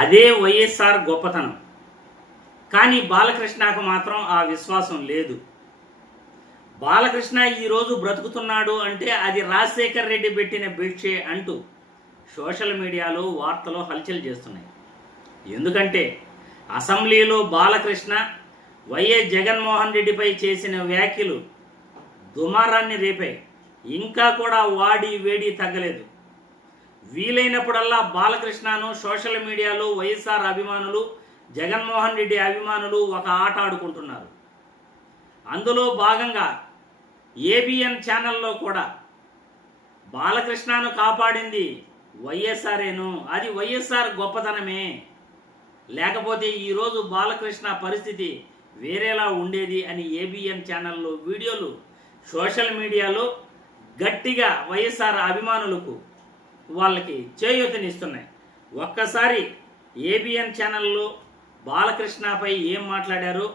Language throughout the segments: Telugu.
అదే వైఎస్ఆర్ గొప్పతనం. కానీ బాలకృష్ణకు మాత్రం ఆ విశ్వాసం లేదు. బాలకృష్ణ ఈరోజు బ్రతుకుతున్నాడు అంటే అది రాజశేఖర్ రెడ్డి పెట్టిన భిక్షే అంటూ సోషల్ మీడియాలో వార్తలు హల్చల్ చేస్తున్నాయి. ఎందుకంటే అసెంబ్లీలో బాలకృష్ణ వైఎస్ జగన్మోహన్ రెడ్డిపై చేసిన వ్యాఖ్యలు దుమారాన్ని రేపాయి. ఇంకా కూడా వాడి వేడి తగ్గలేదు. వీలైనప్పుడల్లా బాలకృష్ణను సోషల్ మీడియాలో వైఎస్ఆర్ అభిమానులు, జగన్మోహన్ రెడ్డి అభిమానులు ఒక ఆట ఆడుకుంటున్నారు. అందులో భాగంగా ఏబిఎన్ ఛానల్లో కూడా బాలకృష్ణను కాపాడింది వైఎస్ఆర్ఏను, అది వైఎస్ఆర్ గొప్పతనమే, లేకపోతే ఈరోజు బాలకృష్ణ పరిస్థితి వేరేలా ఉండేది అని ఏబిఎన్ ఛానల్లో వీడియోలు సోషల్ మీడియాలో గట్టిగా వైఎస్ఆర్ అభిమానులకు వాళ్ళకి చేయూతనిస్తున్నాయి. ఒక్కసారి ఏబిఎన్ ఛానల్లో బాలకృష్ణపై ఏం మాట్లాడారో,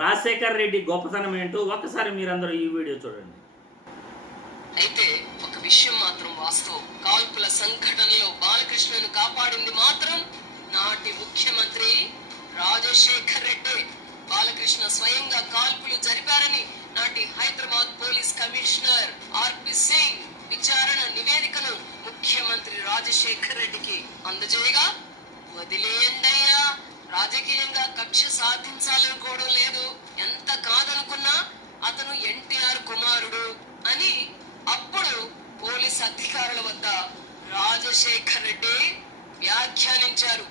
రాజశేఖర్ రెడ్డి గొప్పతనం ఏంటో ఒక్కసారి మీరందరూ ఈ వీడియో చూడండి. అయితే ఒక విషయం మాత్రం వాస్తవం, కాల్పుల సంఘటనలో బాలకృష్ణను కాపాడింది మాత్రం నాటి ముఖ్యమంత్రి రాజశేఖర్ రెడ్డి. బాలకృష్ణ స్వయంగా కాల్పులు జరిపారని నాటి హైదరాబాద్ పోలీస్ కమిషనర్ ఆర్పి సింగ్ విచారణ నివేదికను ముఖ్యమంత్రి రాజశేఖర్ రెడ్డికి అందజేయగా, వదిలేయండయ్యా, రాజకీయంగా కక్ష సాధించాలనుకోవడం లేదు, ఎంత కాదనుకున్నా అతను ఎన్టీఆర్ కుమారుడు అని అప్పుడు పోలీస్ అధికారుల వద్ద రాజశేఖర్ రెడ్డి వ్యాఖ్యానించారు.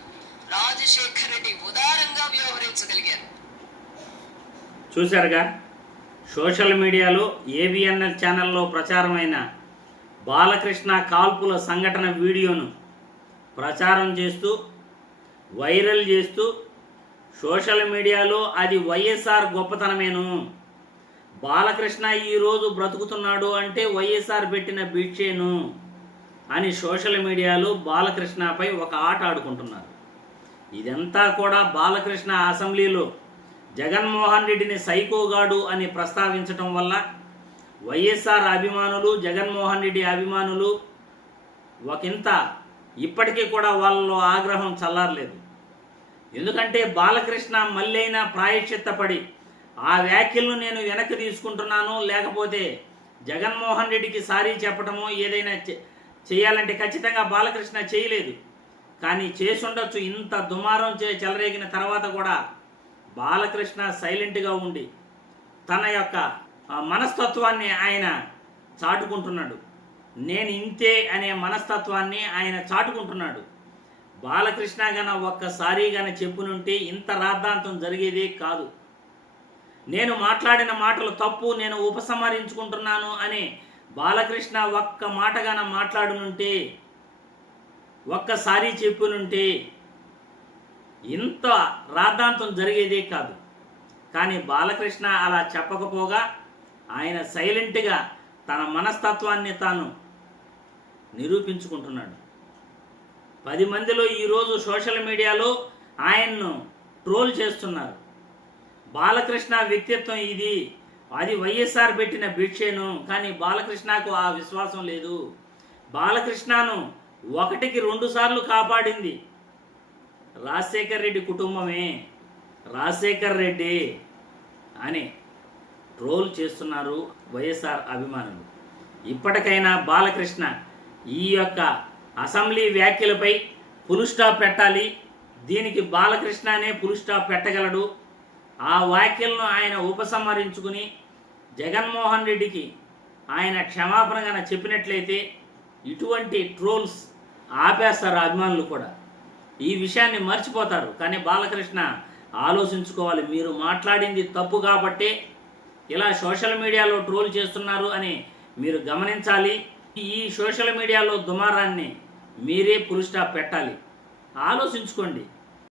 రాజశేఖర్ రెడ్డి ఉదారంగా వ్యవహరించగలిగారు. చూశారుగా, సోషల్ మీడియాలో ఏబిఎన్ఎల్ ఛానల్లో ప్రచారమైన బాలకృష్ణ కాల్పుల సంఘటన వీడియోను ప్రచారం చేస్తూ, వైరల్ చేస్తూ సోషల్ మీడియాలో అది వైఎస్ఆర్ గొప్పతనమేను, బాలకృష్ణ ఈరోజు బ్రతుకుతున్నాడు అంటే వైఎస్ఆర్ పెట్టిన భిక్షేను అని సోషల్ మీడియాలో బాలకృష్ణపై ఒక ఆట ఆడుకుంటున్నారు. ఇదంతా కూడా బాలకృష్ణ అసెంబ్లీలో జగన్మోహన్ రెడ్డిని సైకోగాడు అని ప్రస్తావించడం వల్ల వైఎస్ఆర్ అభిమానులు, జగన్మోహన్ రెడ్డి అభిమానులు ఒకంత ఇప్పటికీ కూడా వాళ్ళలో ఆగ్రహం చల్లారలేదు. ఎందుకంటే బాలకృష్ణ మళ్ళైనా ప్రాయశ్చిత్తపడి ఆ వ్యాఖ్యలను నేను వెనక్కి తీసుకుంటున్నాను, లేకపోతే జగన్మోహన్ రెడ్డికి సారీ చెప్పటమో ఏదైనా చేయాలంటే ఖచ్చితంగా బాలకృష్ణ చేయలేదు. కానీ చేసుండొచ్చు. ఇంత దుమారం చెలరేగిన తర్వాత కూడా బాలకృష్ణ సైలెంట్గా ఉండి తన యొక్క మనస్తత్వాన్ని ఆయన చాటుకుంటున్నాడు. నేను ఇంతే అనే మనస్తత్వాన్ని ఆయన చాటుకుంటున్నాడు. బాలకృష్ణ గన ఒక్కసారి గన చెప్పునుంటే ఇంత రాద్ధాంతం జరిగేదే కాదు. నేను మాట్లాడిన మాటలు తప్పు, నేను ఉపసంహరించుకుంటున్నాను అని బాలకృష్ణ ఒక్క మాటగాన మాట్లాడునుంటే, ఒక్కసారి చెప్పునుంటే ఇంత రాద్ధాంతం జరిగేదే కాదు. కానీ బాలకృష్ణ అలా చెప్పకపోగా ఆయన సైలెంట్గా తన మనస్తత్వాన్ని తాను నిరూపించుకుంటున్నాడు. 10 మందిలో ఈరోజు సోషల్ మీడియాలో ఆయన్ను ట్రోల్ చేస్తున్నారు. బాలకృష్ణ వ్యక్తిత్వం ఇది, అది వైఎస్ఆర్ పెట్టిన భిక్షేను, కానీ బాలకృష్ణకు ఆ విశ్వాసం లేదు. బాలకృష్ణను 1కి 2 సార్లు కాపాడింది రాజశేఖర్ రెడ్డి కుటుంబమే, రాజశేఖర్ రెడ్డి అని ట్రోల్ చేస్తున్నారు వైఎస్ఆర్ అభిమానులు. ఇప్పటికైనా బాలకృష్ణ ఈ యొక్క అసెంబ్లీ వ్యాఖ్యలపై ఫుల్ స్టాప్ పెట్టాలి. దీనికి బాలకృష్ణనే ఫుల్ స్టాప్ పెట్టగలడు. ఆ వ్యాఖ్యలను ఆయన ఉపసంహరించుకుని జగన్మోహన్ రెడ్డికి ఆయన క్షమాపణగా చెప్పినట్లయితే ఇటువంటి ట్రోల్స్ ఆపేస్తారు అభిమానులు కూడా. ఈ విషయాన్ని మర్చిపోతారు. కానీ బాలకృష్ణ ఆలోచించుకోవాలి, మీరు మాట్లాడింది తప్పు కాబట్టే ఇలా సోషల్ మీడియాలో ట్రోల్ చేస్తున్నారు అని మీరు గమనించాలి. ఈ సోషల్ మీడియాలో దుమారాన్ని మీరే ఫుల్ స్టాప్ పెట్టాలి. ఆలోచించుకోండి.